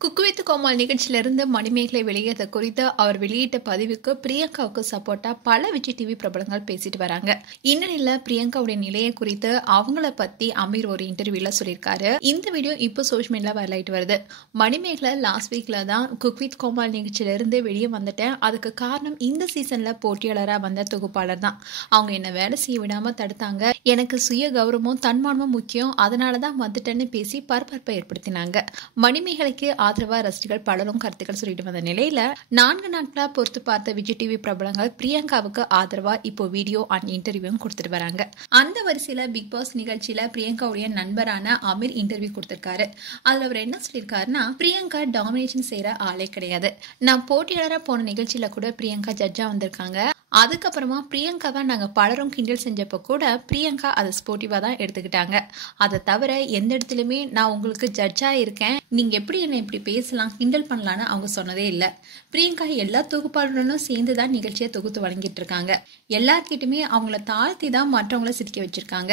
Cook with கோமாளி நிகழ்ச்சியிலிருந்து மணிமேகலை வெளியேறத குறித்து அவர் வெளியிட்ட பதிவுக்கு பிரியங்காவுக்கு சப்போர்ட்டா பல விஜய் டிவி பிரபலங்கள் பேசிட்டு வராங்க. இந்நிலையில பிரியங்காவுடைய நிலையை குறித்து அவங்கள பத்தி அமீர் ஒரு இன்டர்வியூல சொல்லியிருக்காரு. இந்த வீடியோ இப்போ சோஷியல் மீடியால வைரல் ஆயிட்டு வருது. மணிமேகலை லாஸ்ட் வீக்ல தான் குக் வித் கோமாளி நிகழ்ச்சியிலிருந்து வெளியே வந்துட்டேன். அதுக்கு காரணம் இந்த சீசன்ல போட்டியாளராக வந்த தொகுப்பாளர் தான். அவங்க என்ன வேலை செய்ய விடாம தடுத்தாங்க. எனக்கு சுய கௌரவமும் தன்மானமும் முக்கியம், அதனாலதான் வந்துட்டேன்னு பேசி பரபரப்பை ஏற்படுத்தினாங்க. மணிமேகலைக்கு ஆதரவா ரசிகர்கள் பலரும் கருத்துக்கள் சொல்லிட்டு வந்த நிலையில 4 நாட்களா பொறுத்து பார்த்த விஜய் டிவி பிரபலங்கள் பிரியங்காவுக்கு ஆதரவா இப்போ வீடியோ அண்ட் இன்டர்வியூவும் கொடுத்துட்டு வராங்க. அந்த வரிசையில பிக் பாஸ் நிகழ்ச்சியில பிரியங்காவுடைய நண்பரான அமீர் இன்டர்வியூ கொடுத்திருக்காரு. அதுல அவர் என்ன சொல்லியிருக்காருன்னா, பிரியங்கா டாமினேஷன் செய்யற ஆளே கிடையாது. நான் போட்டியாளரா போன நிகழ்ச்சியில கூட பிரியங்கா ஜட்ஜா வந்திருக்காங்க. அதுக்கப்புறமா பிரியங்காவை நாங்க பலரும் கிண்டல் செஞ்சப்ப கூட பிரியங்கா அதை ஸ்போர்ட்டிவா தான் எடுத்துக்கிட்டாங்க. அதை தவிர எந்த இடத்துலயுமே நான் உங்களுக்கு ஜட்ஜா இருக்கேன், நீங்க எப்படி என்ன இப்படி பேசலாம் கிண்டல் பண்ணலான்னு அவங்க சொன்னதே இல்லை. பிரியங்கா எல்லா தொகுப்பாளர்களும் சேர்ந்துதான் நிகழ்ச்சியை தொகுத்து வழங்கிட்டு இருக்காங்க. எல்லார்கிட்டுமே அவங்கள தாழ்த்தி தான் மற்றவங்கள சிரிக்க வச்சிருக்காங்க.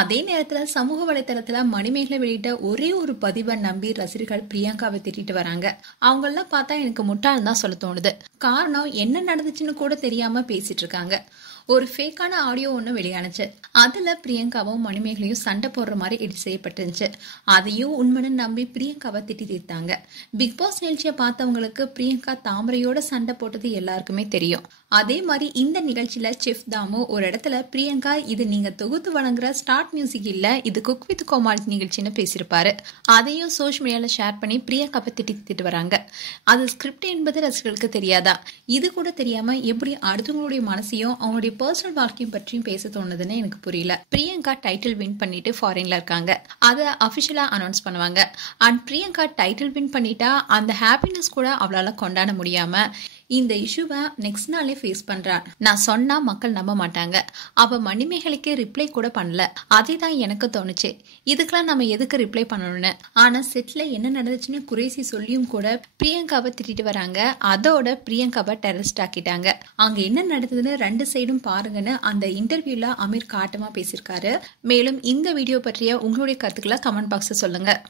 அதே நேரத்துல சமூக வலைதளத்துல மணிமேகலை வெளியிட்ட ஒரே ஒரு பதிவை நம்பி ரசிகர்கள் பிரியங்காவை திட்டிட்டு வராங்க. அவங்க எல்லாம் பார்த்தா எனக்கு முட்டாள் தான் சொல்ல தோணுது. காரணம் என்ன நடந்துச்சுன்னு கூட தெரியாம பேசிட்டு இருக்காங்க. ஒரு ஃபேக்கான ஆடியோ ஒன்று வெளியானுச்சு. அதுல பிரியங்காவும் மணிமேகலையும் சண்டை போடுற மாதிரி எடிட் செய்யப்பட்டிருந்துச்சு. அதையும் உண்மைன்னு நம்பி பிரியங்காவை திட்டி தீர்த்தாங்க. பிக் பாஸ் நிகழ்ச்சியை பார்த்தவங்களுக்கு பிரியங்கா தாமரையோட சண்டை போட்டது எல்லாருக்குமே தெரியும். அதே மாதிரி இந்த நிகழ்ச்சியில செஃப் தாமு ஒரு இடத்துல பிரியங்கா இது நீங்க தொகுத்து வழங்குற ஸ்டார்ட் மியூசிக் இல்ல, இது குக் வித் கோமாளி நிகழ்ச்சின்னு பேசியிருப்பாரு. அதையும் சோஷியல் மீடியால ஷேர் பண்ணி பிரியங்காவை திட்டிட்டு வராங்க. அது ஸ்கிரிப்ட் என்பது ரசிகர்களுக்கு தெரியாதா? இது கூட தெரியாம எப்படி அடுத்தவங்களுடைய மனசையும் அவங்களுடைய பர்சனல் வாழ்க்கையும் பற்றியும் பேச தோணுதுன்னு எனக்கு புரியல. பிரியங்கா டைட்டில் வின் பண்ணிட்டு ஃபாரின்ல இருக்காங்க. அதை அபிஷியலா அனௌன்ஸ் பண்ணுவாங்க. அண்ட் பிரியங்கா டைட்டில் வின் பண்ணிட்டா அந்த ஹாப்பினஸ் கூட அவளால கொண்டாட முடியாம இந்த இஷ்யூவை நெக்ஸ்ட் நாளே ஃபேஸ் பண்றான். நான் சொன்னா மக்கள் நம்ப மாட்டாங்க. அவ மணிமேகலைக்கு ரிப்ளை கூட பண்ணல. அதே தான் எனக்கு தோணுச்சு, இதுக்கெல்லாம் நம்ம எதுக்கு ரிப்ளை பண்ணணும்னு. ஆனா செட்ல என்ன நடந்துச்சுன்னு குறைசி சொல்லியும் கூட பிரியங்காவை திட்டிட்டு வராங்க. அதோட பிரியங்காவை டெரரிஸ்ட் ஆக்கிட்டாங்க. அங்க என்ன நடந்ததுன்னு 2 சைடும் பாருங்கன்னு அந்த இன்டர்வியூல அமீர் காட்டமா பேசியிருக்காரு. மேலும் இந்த வீடியோ பற்றிய உங்களுடைய கருத்துக்களை கமெண்ட் பாக்ஸ்ல சொல்லுங்க.